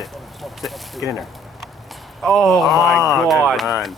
it. That's it. Get in there. Oh my God. Good run.